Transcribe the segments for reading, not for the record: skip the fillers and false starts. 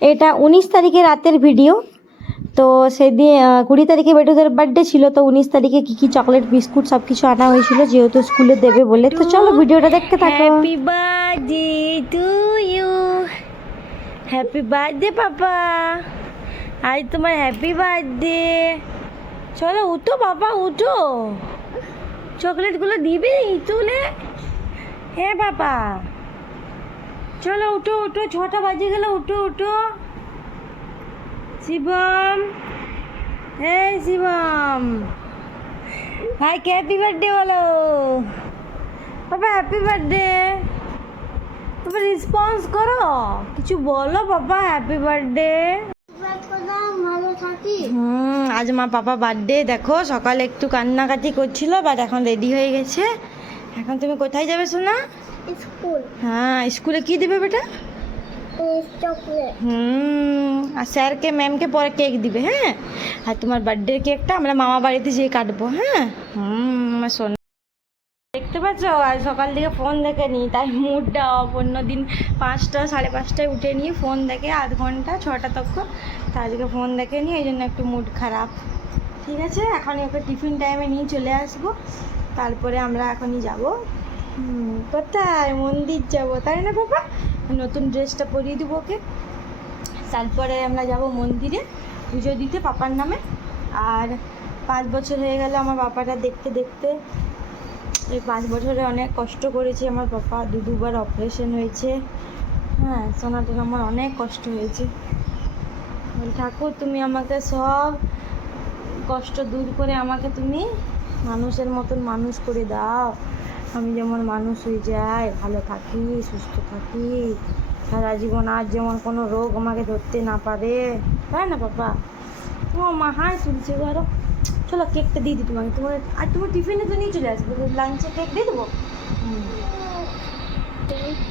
এটা 19 তারিখে রাতের ভিডিও। তো সেদিন 20 তারিখে বেটুদের বার্থডে ছিল, তো 19 তারিখে কী চকলেট বিস্কুট সব কিছু আনা হয়েছিল যেহেতু স্কুলে দেবে বলে। তো চলো ভিডিওটা দেখতে থাকো। Happy birthday to you, happy birthday papa, আজ তোমার হ্যাপি বার্থডে। চলো উঠো বাবা, উঠো, চকলেটগুলো দিবে তুলে। হ্যাঁ বাবা, চলো উঠো উঠো, 6টা বাজে গেল, উঠো উঠো। শিবম, হ্যাঁ শিবম, ভাইকে হ্যাপি বার্থডে বলো। বাবা হ্যাপি বার্থডে, বাবা রেসপন্স করো, কিছু বলো বাবা, হ্যাপি বার্থডে। আজ মা পাপা বার্থডে। দেখো সকালে একটু কান্নাকাটি করছিল, বাট এখন রেডি হয়ে গেছে। এখন তুমি কোথায় যাবে সোনা? স্কুল। হ্যাঁ, স্কুলে কি দিবে বেটা? চকলেট। আর স্যারকে ম্যামকে পরে কেক দিবে। হ্যাঁ, আর তোমার বার্থডে কেকটা আমরা মামা বাড়িতে যেয়ে কাটবো। হ্যাঁ, আমার সোনা দেখতে পাচ্ছ, আর সকাল থেকে ফোন দেখে নিই, তাই মুডটা অফ। অন্যদিন 5টা 5:30টায় উঠে নিয়ে ফোন দেখে আধ ঘন্টা 6টা তক, তা আজকে ফোন দেখে নিই, এই জন্য একটু মুড খারাপ। ঠিক আছে, এখনই ওকে টিফিন টাইমে নিয়ে চলে আসবো, তারপরে আমরা এখনই যাবো। কোথায়? মন্দির যাবো, তাই না বাবা? নতুন ড্রেসটা পরিয়ে দেবো ওকে, তারপরে আমরা যাব মন্দিরে পুজো দিতে পাপার নামে। আর 5 বছর হয়ে গেল আমার পাপাটা দেখতে দেখতে। এই 5 বছরে অনেক কষ্ট করেছে আমার পাপা, দুবার অপারেশন হয়েছে। হ্যাঁ সোনাটার আমার অনেক কষ্ট হয়েছে। ঠাকুর তুমি আমাকে সব কষ্ট দূর করে আমাকে তুমি মানুষের মতন মানুষ করে দাও, আমি যেমন মানুষ হয়ে যাই, ভালো থাকি, সুস্থ থাকি, সারা জীবন আর যেমন কোনো রোগ আমাকে ধরতে না পারে, তাই না পাপা? তোমার মা হাই তুলছে আরো। চলো কেকটা দিয়ে দিই তোমাকে, তোমার আর তোমার টিফিনে তো নিয়ে চলে আসবে, লাঞ্চে কেক দিয়ে দেবো।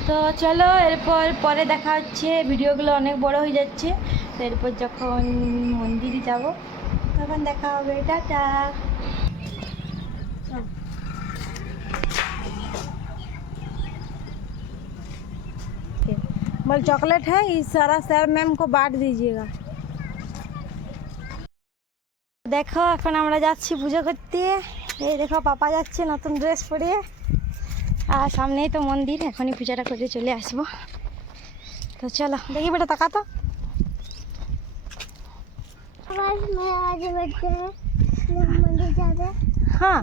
তো চলো এরপর পরে দেখা হচ্ছে, ভিডিওগুলো অনেক বড় হয়ে যাচ্ছে, তো এরপর যখন মন্দিরে যাব তখন দেখা হবে। টাটা। बोल चॉकलेट है, इस सारा सर मैम को बांट दीजिएगा। দেখো এখন আমরা যাচ্ছি পুজো করতে। এই দেখো পাপা যাচ্ছে নতুন ড্রেস পরে, আর সামনেই তো মন্দির, এখনই পূজাটা করে চলে আসবো। তো চলো দেখি বেটা, তাকা তো। হ্যাঁ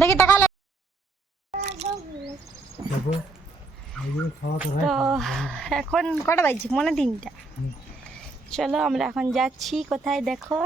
দেখি টাকা। তো এখন কটা বাজছে? মনে 3টা। চলো আমরা এখন যাচ্ছি কোথায় দেখো।